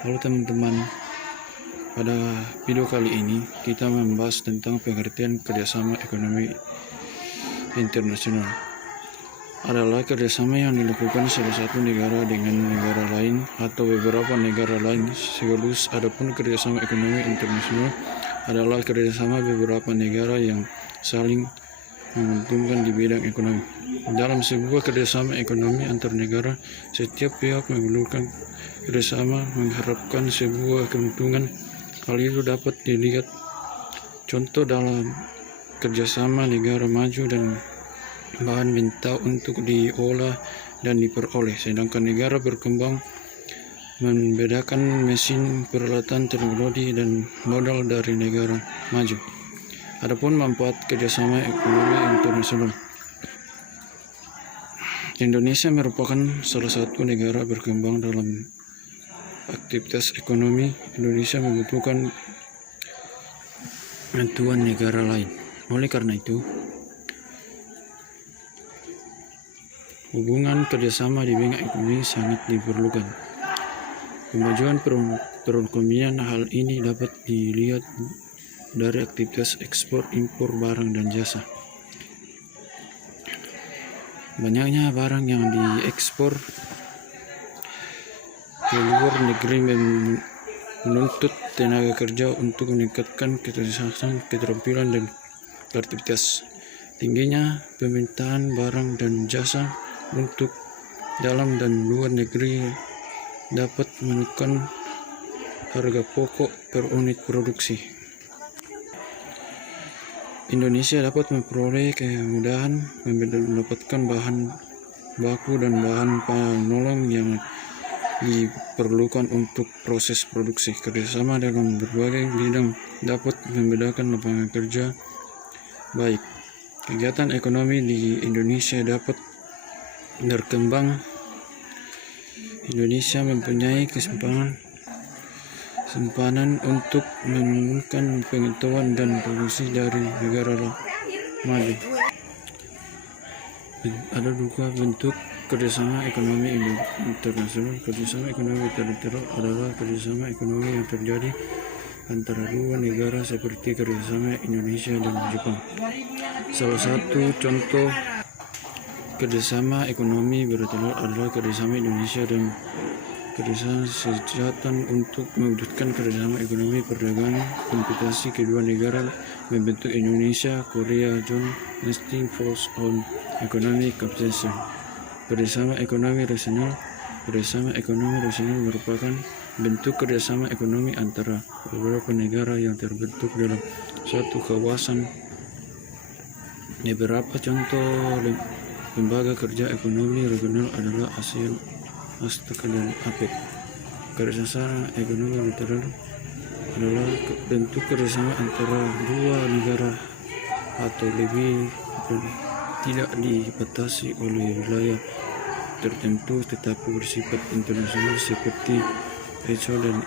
Halo teman-teman, pada video kali ini kita membahas tentang pengertian kerjasama ekonomi internasional. Adalah kerjasama yang dilakukan salah satu negara dengan negara lain atau beberapa negara lain sekaligus. Adapun kerjasama ekonomi internasional adalah kerjasama beberapa negara yang saling menguntungkan di bidang ekonomi. Dalam sebuah kerjasama ekonomi antar negara, setiap pihak memerlukan kerjasama mengharapkan sebuah keuntungan. Hal itu dapat dilihat contoh dalam kerjasama negara maju dan bahan mentah untuk diolah dan diperoleh, sedangkan negara berkembang membedakan mesin, peralatan, teknologi, dan modal dari negara maju. Adapun manfaat kerjasama ekonomi internasional, Indonesia merupakan salah satu negara berkembang. Dalam aktivitas ekonomi, Indonesia membutuhkan bantuan negara lain. Oleh karena itu, hubungan kerjasama di bidang ekonomi sangat diperlukan. Kemajuan perekonomian hal ini dapat dilihat dari aktivitas ekspor impor barang dan jasa. Banyaknya barang yang diekspor ke luar negeri menuntut tenaga kerja untuk meningkatkan keterampilan dan kreativitas. Tingginya permintaan barang dan jasa untuk dalam dan luar negeri dapat menekan harga pokok per unit produksi. Indonesia dapat memperoleh kemudahan mendapatkan bahan baku dan bahan penolong yang diperlukan untuk proses produksi. Kerjasama dalam berbagai bidang dapat membedakan lapangan kerja. Baik, kegiatan ekonomi di Indonesia dapat berkembang. Indonesia mempunyai kesempatan untuk menemukan pengetahuan dan produksi dari negara maju. Ada dua bentuk kerjasama ekonomi internasional. Kerjasama ekonomi internasional adalah kerjasama ekonomi yang terjadi antara dua negara seperti kerjasama Indonesia dan Jepang. Salah satu contoh kerjasama ekonomi bilateral adalah kerjasama Indonesia dan kerjasama Selatan untuk mewujudkan kerjasama ekonomi perdagangan. Kompetisi kedua negara membentuk Indonesia Korea Joint Task Force on Economic Cooperation. Kerjasama ekonomi regional. Kerjasama ekonomi regional merupakan bentuk kerjasama ekonomi antara beberapa negara yang terbentuk dalam suatu kawasan. Beberapa contoh lembaga kerja ekonomi regional adalah ASEAN, ASEAN dan APEC. Kerjasama ekonomi bilateral adalah bentuk kerjasama antara dua negara atau lebih dan tidak dibatasi oleh wilayah tertentu tetapi bersifat internasional seperti ECO dan